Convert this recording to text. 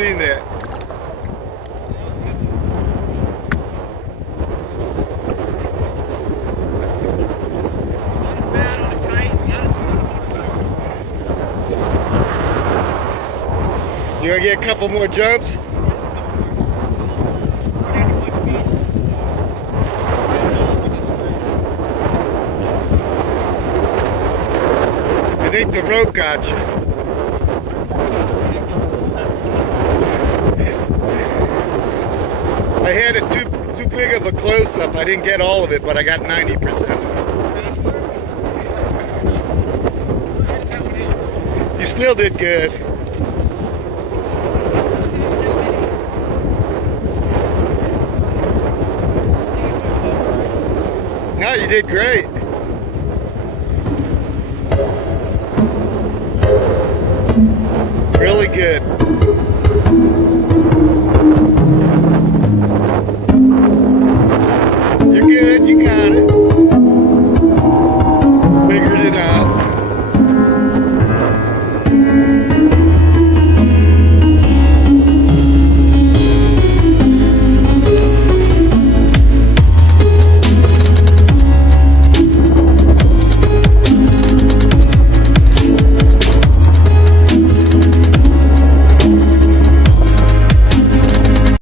seen that. You gonna get a couple more jumps? I think the rope got you. I had it too big of a close-up. I didn't get all of it, but I got 90%. You still did good. No, you did great.